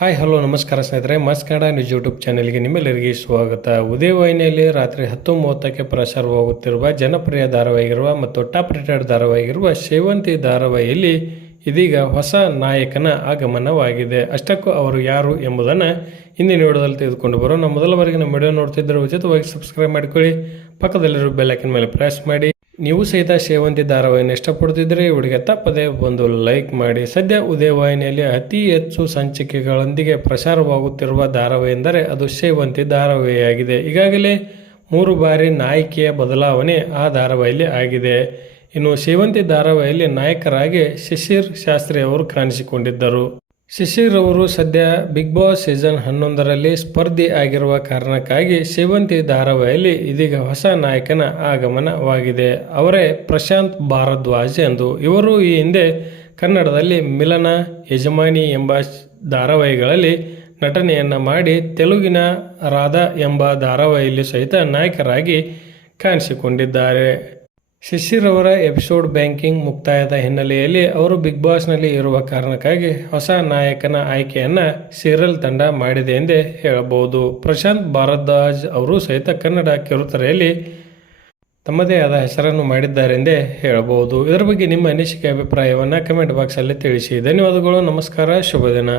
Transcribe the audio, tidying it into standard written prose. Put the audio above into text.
Hi hello ನಮಸ್ಕಾರ ಸ್ನೇಹಿತರೆ, ಮಸ್ತ್ ಕನ್ನಡ ನ್ಯೂಸ್ ಯೂಟ್ಯೂಬ್ ಚಾನೆಲ್ಗೆ ನಿಮ್ಮೆಲ್ಲರಿಗೆ ಸ್ವಾಗತ. ಉದಯವಾಹಿನಿಯಲ್ಲಿ ರಾತ್ರಿ 10:30ಕ್ಕೆ ಪ್ರಸಾರವಾಗುತ್ತಿರುವ ಜನಪ್ರಿಯ ಧಾರಾವಾಹಿಗಿರುವ ಮತ್ತು ಟಾಪ್ ರೇಟೆಡ್ ಧಾರಾವಾಹಿಗಿರುವ ಸೇವಂತಿ ಧಾರಾವಾಹಿಯಲ್ಲಿ ಇದೀಗ ಹೊಸ ನಾಯಕನ ಆಗಮನವಾಗಿದೆ. ಅಷ್ಟಕ್ಕೂ ಅವರು ಯಾರು ಎಂಬುದನ್ನು ಇಂದಿನ ವಿಡಿಯೋದಲ್ಲಿ ತೆಗೆದುಕೊಂಡು ಬರೋಣ. ಮೊದಲ ಬಾರಿಗೆ ನಮ್ಮ ವಿಡಿಯೋ ನೋಡ್ತಿದ್ದರೆ ಉಚಿತವಾಗಿ ಸಬ್ಸ್ಕ್ರೈಬ್ ಮಾಡಿಕೊಳ್ಳಿ, ಪಕ್ಕದಲ್ಲಿರೋ ಬೆಲ್ ಐಕನ್ ಮೇಲೆ ಪ್ರೆಸ್ ಮಾಡಿ. ನೀವು ಸಹಿತ ಸೇವಂತಿ ಧಾರಾವಾಹಿಯನ್ನು ಇಷ್ಟಪಡುತ್ತಿದ್ದರೆ ಇವರಿಗೆ ತಪ್ಪದೆ ಒಂದು ಲೈಕ್ ಮಾಡಿ. ಸದ್ಯ ಉದಯವಾಹಿನಿಯಲ್ಲಿ ಅತಿ ಹೆಚ್ಚು ಸಂಚಿಕೆಗಳೊಂದಿಗೆ ಪ್ರಸಾರವಾಗುತ್ತಿರುವ ಧಾರಾವಾಹಿ ಎಂದರೆ ಅದು ಸೇವಂತಿ ಧಾರಾವಾಹಿಯಾಗಿದೆ. ಈಗಾಗಲೇ 3 ಬಾರಿ ನಾಯಕಿಯ ಬದಲಾವಣೆ ಆ ಧಾರಾವಾಹಿಯಲ್ಲಿ ಆಗಿದೆ. ಇನ್ನು ಸೇವಂತಿ ಧಾರಾವಾಹಿಯಲ್ಲಿ ನಾಯಕರಾಗಿ ಶಿಶಿರ್ ಶಾಸ್ತ್ರಿ ಅವರು ಕಾಣಿಸಿಕೊಂಡಿದ್ದರು. ಶಿಶಿರ್ ಅವರು ಸದ್ಯ ಬಿಗ್ ಬಾಸ್ ಸೀಸನ್ 11ರಲ್ಲಿ ಸ್ಪರ್ಧಿ ಆಗಿರುವ ಕಾರಣಕ್ಕಾಗಿ ಸೇವಂತಿ ಧಾರಾವಾಹಿಯಲ್ಲಿ ಇದೀಗ ಹೊಸ ನಾಯಕನ ಆಗಮನವಾಗಿದೆ. ಅವರೇ ಪ್ರಶಾಂತ್ ಭಾರದ್ವಾಜ್ ಎಂದು. ಇವರು ಈ ಹಿಂದೆ ಕನ್ನಡದಲ್ಲಿ ಮಿಲನ, ಯಜಮಾನಿ ಎಂಬ ಧಾರಾವಾಹಿಗಳಲ್ಲಿ ನಟನೆಯನ್ನು ಮಾಡಿ ತೆಲುಗಿನ ರಾಧಾ ಎಂಬ ಧಾರಾವಾಹಿಯಲ್ಲಿ ಸಹಿತ ನಾಯಕರಾಗಿ ಕಾಣಿಸಿಕೊಂಡಿದ್ದಾರೆ. ಶಿಶಿರ್ ಅವರ ಎಪಿಸೋಡ್ ಬ್ಯಾಂಕಿಂಗ್ ಮುಕ್ತಾಯದ ಹಿನ್ನೆಲೆಯಲ್ಲಿ ಅವರು ಬಿಗ್ ಬಾಸ್ನಲ್ಲಿ ಇರುವ ಕಾರಣಕ್ಕಾಗಿ ಹೊಸ ನಾಯಕನ ಆಯ್ಕೆಯನ್ನು ಸೀರಿಯಲ್ ತಂಡ ಮಾಡಿದೆ ಎಂದೇ ಹೇಳಬಹುದು. ಪ್ರಶಾಂತ್ ಭಾರದ್ವಾಜ್ ಅವರು ಸಹಿತ ಕನ್ನಡ ಕಿರುತೆರೆಯಲ್ಲಿ ತಮ್ಮದೇ ಆದ ಹೆಸರನ್ನು ಮಾಡಿದ್ದಾರೆಂದೇ ಹೇಳಬಹುದು. ಇದರ ಬಗ್ಗೆ ನಿಮ್ಮ ಅನಿಸಿಕೆ ಅಭಿಪ್ರಾಯವನ್ನು ಕಮೆಂಟ್ ಬಾಕ್ಸಲ್ಲಿ ತಿಳಿಸಿ. ಧನ್ಯವಾದಗಳು. ನಮಸ್ಕಾರ. ಶುಭ ದಿನ.